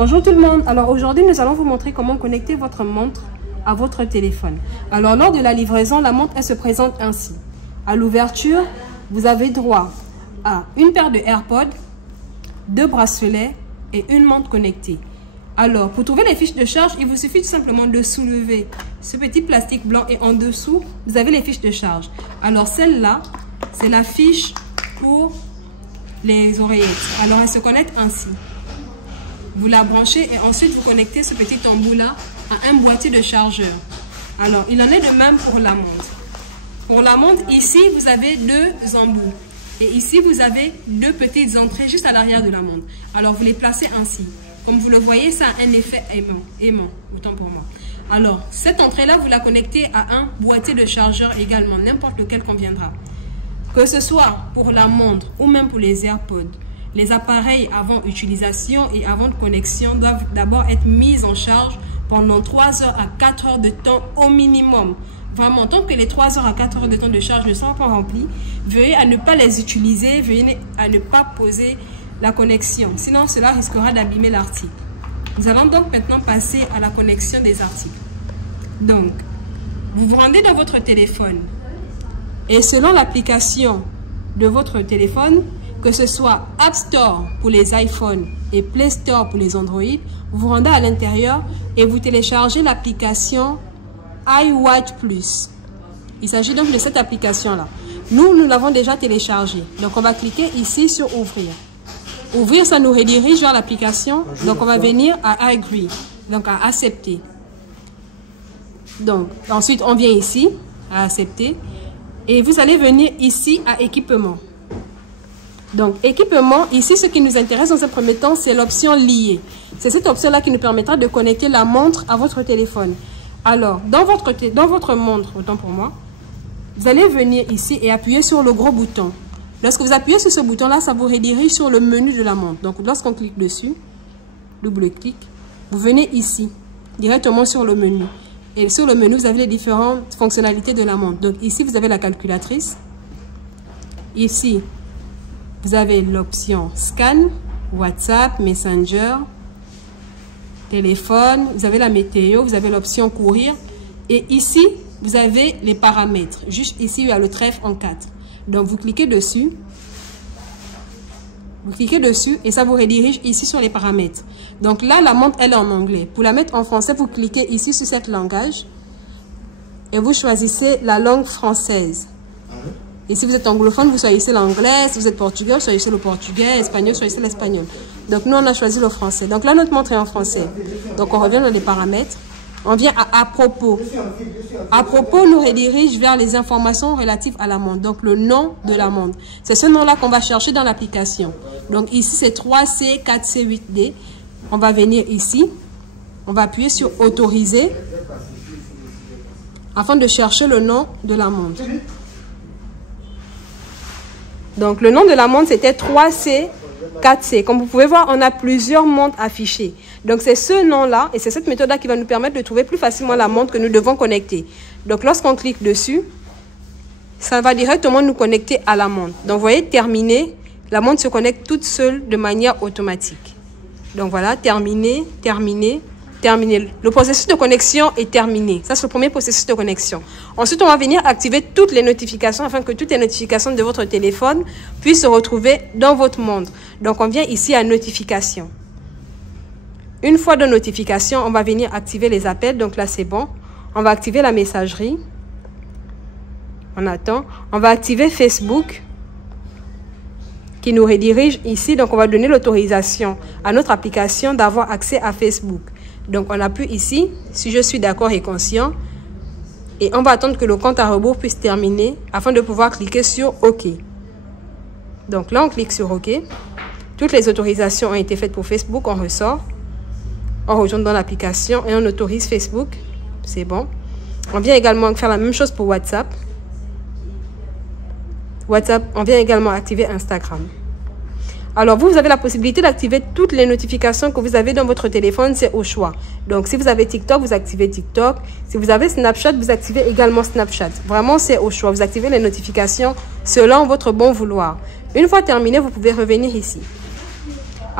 Bonjour tout le monde. Alors aujourd'hui, nous allons vous montrer comment connecter votre montre à votre téléphone. Alors lors de la livraison, la montre elle se présente ainsi. À l'ouverture, vous avez droit à une paire de AirPods, 2 bracelets et une montre connectée. Alors pour trouver les fiches de charge, il vous suffit tout simplement de soulever ce petit plastique blanc et en dessous, vous avez les fiches de charge. Alors celle-là, c'est la fiche pour les oreillettes. Alors elle se connecte ainsi. Vous la branchez et ensuite vous connectez ce petit embout-là à un boîtier de chargeur. Alors, il en est de même pour la montre. Pour la montre, ici, vous avez 2 embouts. Et ici, vous avez 2 petites entrées juste à l'arrière de la montre. Alors, vous les placez ainsi. Comme vous le voyez, ça a un effet aimant. Autant pour moi. Alors, cette entrée-là, vous la connectez à un boîtier de chargeur également, n'importe lequel conviendra. Que ce soit pour la montre ou même pour les AirPods. Les appareils avant utilisation et avant de connexion doivent d'abord être mis en charge pendant 3 heures à 4 heures de temps au minimum. Vraiment, tant que les 3 heures à 4 heures de temps de charge ne sont pas remplis, veuillez à ne pas les utiliser, veuillez à ne pas poser la connexion. Sinon, cela risquera d'abîmer l'article. Nous allons donc maintenant passer à la connexion des articles. Donc, vous vous rendez dans votre téléphone et selon l'application de votre téléphone, que ce soit App Store pour les iPhones et Play Store pour les Android, vous vous rendez à l'intérieur et vous téléchargez l'application iWatch Plus. Il s'agit donc de cette application-là. Nous l'avons déjà téléchargée. Donc, on va cliquer ici sur Ouvrir. Ouvrir, ça nous redirige vers l'application. Donc, on va venir à Agree, donc à Accepter. Donc, ensuite, on vient ici à Accepter. Et vous allez venir ici à Équipement. Donc, équipement, ici, ce qui nous intéresse dans un premier temps, c'est l'option liée. C'est cette option-là qui nous permettra de connecter la montre à votre téléphone. Alors, dans votre montre, autant pour moi, vous allez venir ici et appuyer sur le gros bouton. Lorsque vous appuyez sur ce bouton-là, ça vous redirige sur le menu de la montre. Donc, lorsqu'on clique dessus, double-clic, vous venez ici, directement sur le menu. Et sur le menu, vous avez les différentes fonctionnalités de la montre. Donc, ici, vous avez la calculatrice. Ici, vous avez l'option Scan, WhatsApp, Messenger, téléphone, vous avez la météo, vous avez l'option Courir. Et ici, vous avez les paramètres. Juste ici, il y a le trèfle en 4. Donc, vous cliquez dessus. Vous cliquez dessus et ça vous redirige ici sur les paramètres. Donc là, la montre, elle est en anglais. Pour la mettre en français, vous cliquez ici sur cet langage et vous choisissez la langue française. Et si vous êtes anglophone, vous choisissez l'anglais. Si vous êtes portugais, vous choisissez le portugais. Espagnol, vous choisissez l'espagnol. Donc, nous, on a choisi le français. Donc, là, notre montre est en français. Donc, on revient dans les paramètres. On vient à propos. À propos nous redirige vers les informations relatives à la montre. Donc, le nom de la montre. C'est ce nom-là qu'on va chercher dans l'application. Donc, ici, c'est 3C, 4C, 8D. On va venir ici. On va appuyer sur Autoriser afin de chercher le nom de la montre. Donc, le nom de la montre, c'était 3C, 4C. Comme vous pouvez voir, on a plusieurs montres affichées. Donc, c'est ce nom-là et c'est cette méthode-là qui va nous permettre de trouver plus facilement la montre que nous devons connecter. Donc, lorsqu'on clique dessus, ça va directement nous connecter à la montre. Donc, vous voyez, terminé, la montre se connecte toute seule de manière automatique. Donc, voilà, terminé, terminé. Terminé. Le processus de connexion est terminé. Ça, c'est le premier processus de connexion. Ensuite, on va venir activer toutes les notifications afin que toutes les notifications de votre téléphone puissent se retrouver dans votre montre. Donc, on vient ici à notification. Une fois dans notification, on va venir activer les appels. Donc là, c'est bon. On va activer la messagerie. On attend. On va activer Facebook qui nous redirige ici. Donc, on va donner l'autorisation à notre application d'avoir accès à Facebook. Donc, on appuie ici, si je suis d'accord et conscient. Et on va attendre que le compte à rebours puisse terminer afin de pouvoir cliquer sur OK. Donc là, on clique sur OK. Toutes les autorisations ont été faites pour Facebook. On ressort. On retourne dans l'application et on autorise Facebook. C'est bon. On vient également faire la même chose pour WhatsApp. WhatsApp, on vient également activer Instagram. Alors, vous avez la possibilité d'activer toutes les notifications que vous avez dans votre téléphone, c'est au choix. Donc, si vous avez TikTok, vous activez TikTok. Si vous avez Snapchat, vous activez également Snapchat. Vraiment, c'est au choix. Vous activez les notifications selon votre bon vouloir. Une fois terminé, vous pouvez revenir ici.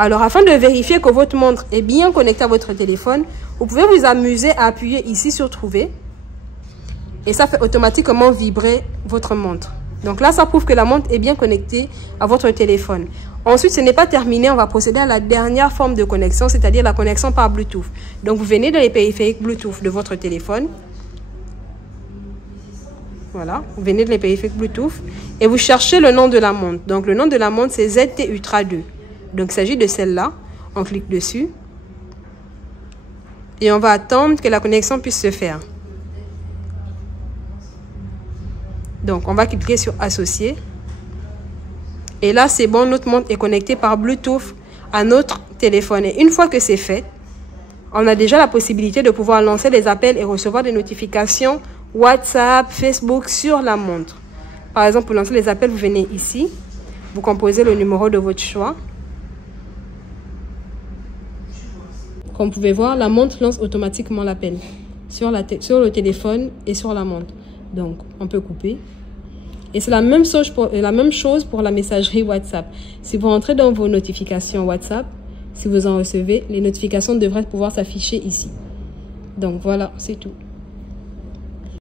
Alors, afin de vérifier que votre montre est bien connectée à votre téléphone, vous pouvez vous amuser à appuyer ici sur trouver. Et ça fait automatiquement vibrer votre montre. Donc là, ça prouve que la montre est bien connectée à votre téléphone. Ensuite, ce n'est pas terminé. On va procéder à la dernière forme de connexion, c'est-à-dire la connexion par Bluetooth. Donc, vous venez dans les périphériques Bluetooth de votre téléphone. Voilà, vous venez de les périphériques Bluetooth et vous cherchez le nom de la montre. Donc, le nom de la montre, c'est ZT Ultra 2. Donc, il s'agit de celle-là. On clique dessus. Et on va attendre que la connexion puisse se faire. Donc, on va cliquer sur Associer. Et là, c'est bon, notre montre est connectée par Bluetooth à notre téléphone. Et une fois que c'est fait, on a déjà la possibilité de pouvoir lancer des appels et recevoir des notifications WhatsApp, Facebook sur la montre. Par exemple, pour lancer les appels, vous venez ici. Vous composez le numéro de votre choix. Comme vous pouvez voir, la montre lance automatiquement l'appel sur le téléphone et sur la montre. Donc, on peut couper. Et c'est la même chose pour la messagerie WhatsApp. Si vous rentrez dans vos notifications WhatsApp, si vous en recevez, les notifications devraient pouvoir s'afficher ici. Donc, voilà, c'est tout.